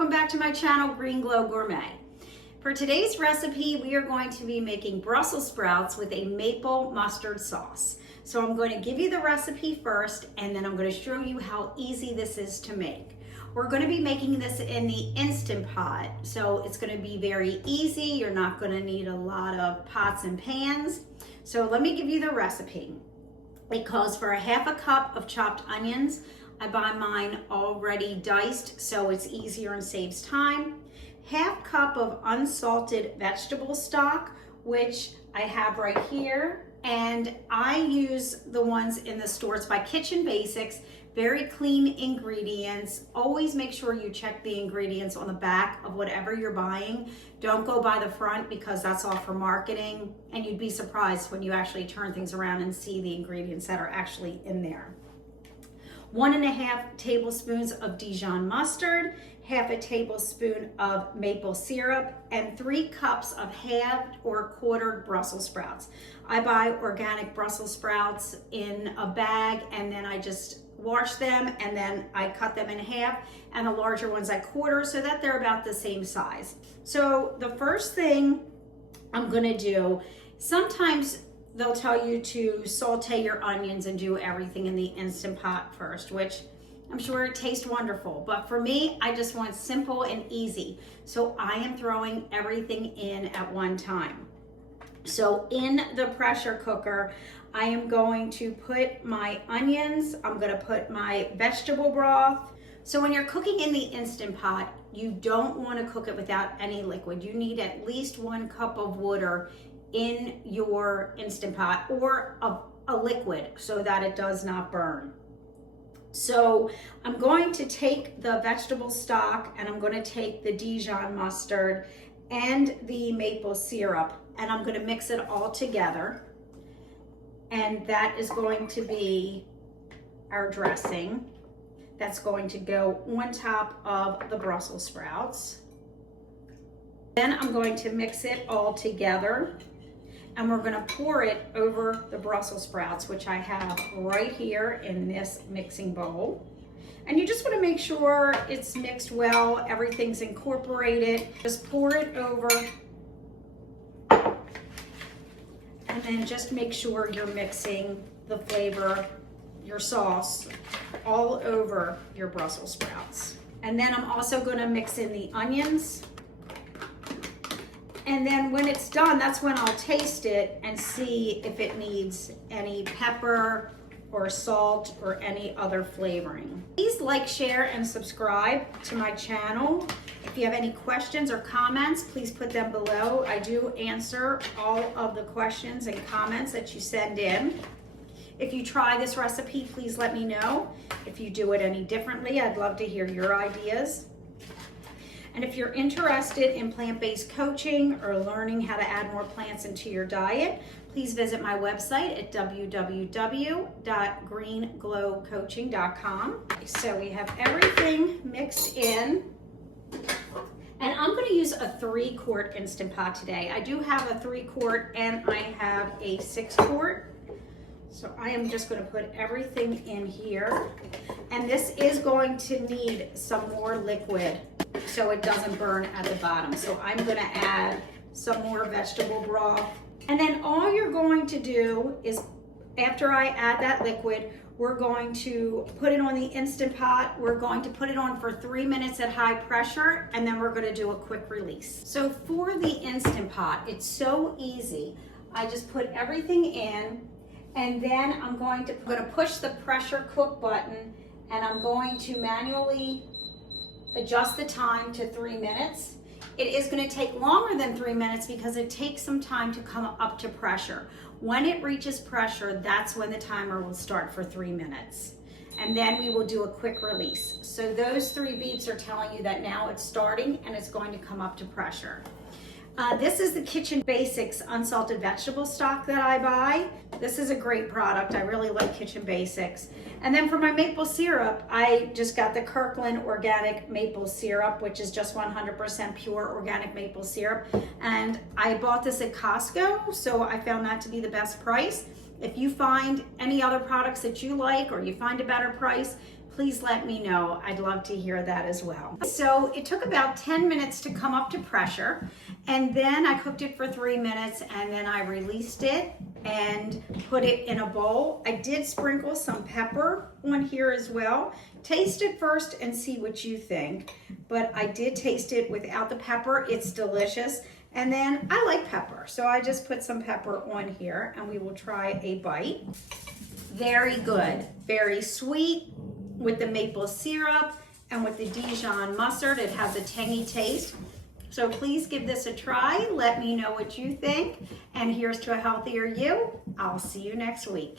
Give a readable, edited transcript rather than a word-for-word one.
welcome back to my channel, Green Glow Gourmet. For today's recipe, we are going to be making Brussels sprouts with a maple mustard sauce. So I'm going to give you the recipe first, and then I'm going to show you how easy this is to make. We're going to be making this in the Instant Pot, so it's going to be very easy. You're not going to need a lot of pots and pans. So let me give you the recipe. It calls for a half a cup of chopped onions. I buy mine already diced, so it's easier and saves time. Half cup of unsalted vegetable stock, which I have right here, and I use the ones in the stores by Kitchen Basics. Very clean ingredients. Always make sure you check the ingredients on the back of whatever you're buying. Don't go by the front because that's all for marketing, and you'd be surprised when you actually turn things around and see the ingredients that are actually in there. 1.5 tablespoons of Dijon mustard, half a tablespoon of maple syrup, and 3 cups of halved or quartered Brussels sprouts. I buy organic Brussels sprouts in a bag, and then I just wash them, and then I cut them in half, and the larger ones I quarter so that they're about the same size. So the first thing I'm gonna do, sometimes they'll tell you to saute your onions and do everything in the Instant Pot first, which I'm sure it tastes wonderful. But for me, I just want simple and easy. So I am throwing everything in at one time. So in the pressure cooker, I am going to put my onions, I'm gonna put my vegetable broth. So when you're cooking in the Instant Pot, you don't wanna cook it without any liquid. You need at least 1 cup of water in your Instant Pot, or a liquid, so that it does not burn. So I'm going to take the vegetable stock, and I'm going to take the Dijon mustard and the maple syrup, and I'm going to mix it all together, and that is going to be our dressing that's going to go on top of the Brussels sprouts. Then I'm going to mix it all together, and we're gonna pour it over the Brussels sprouts, which I have right here in this mixing bowl. And you just wanna make sure it's mixed well, everything's incorporated. Just pour it over, and then just make sure you're mixing the flavor, your sauce, all over your Brussels sprouts. And then I'm also gonna mix in the onions. And then when it's done, that's when I'll taste it and see if it needs any pepper or salt or any other flavoring. Please like, share, and subscribe to my channel. If you have any questions or comments, please put them below. I do answer all of the questions and comments that you send in. If you try this recipe, please let me know. If you do it any differently, I'd love to hear your ideas. And if you're interested in plant-based coaching or learning how to add more plants into your diet, please visit my website at www.greenglowcoaching.com. So we have everything mixed in. And I'm going to use a 3-quart Instant Pot today. I do have a 3-quart and I have a 6-quart. So I am just going to put everything in here. And this is going to need some more liquid so it doesn't burn at the bottom. So I'm going to add some more vegetable broth. And then all you're going to do is, after I add that liquid, we're going to put it on the Instant Pot. We're going to put it on for 3 minutes at high pressure, and then we're going to do a quick release. So for the Instant Pot, it's so easy. I just put everything in, and then I'm going to push the pressure cook button, and I'm going to manually adjust the time to 3 minutes. It is going to take longer than 3 minutes because it takes some time to come up to pressure. When it reaches pressure, that's when the timer will start for 3 minutes. And then we will do a quick release. So those 3 beeps are telling you that now it's starting and it's going to come up to pressure. This is the Kitchen Basics unsalted vegetable stock that I buy. This is a great product. I really like Kitchen Basics. And then for my maple syrup, I just got the Kirkland organic maple syrup, which is just 100% pure organic maple syrup. And I bought this at Costco, so I found that to be the best price. If you find any other products that you like or you find a better price, please let me know. I'd love to hear that as well. So it took about 10 minutes to come up to pressure, and then I cooked it for 3 minutes, and then I released it and put it in a bowl. I did sprinkle some pepper on here as well. Taste it first and see what you think. But I did taste it without the pepper. It's delicious. And then I like pepper, so I just put some pepper on here, and we will try a bite. Very good, very sweet with the maple syrup and with the Dijon mustard. It has a tangy taste. So please give this a try. Let me know what you think. And here's to a healthier you. I'll see you next week.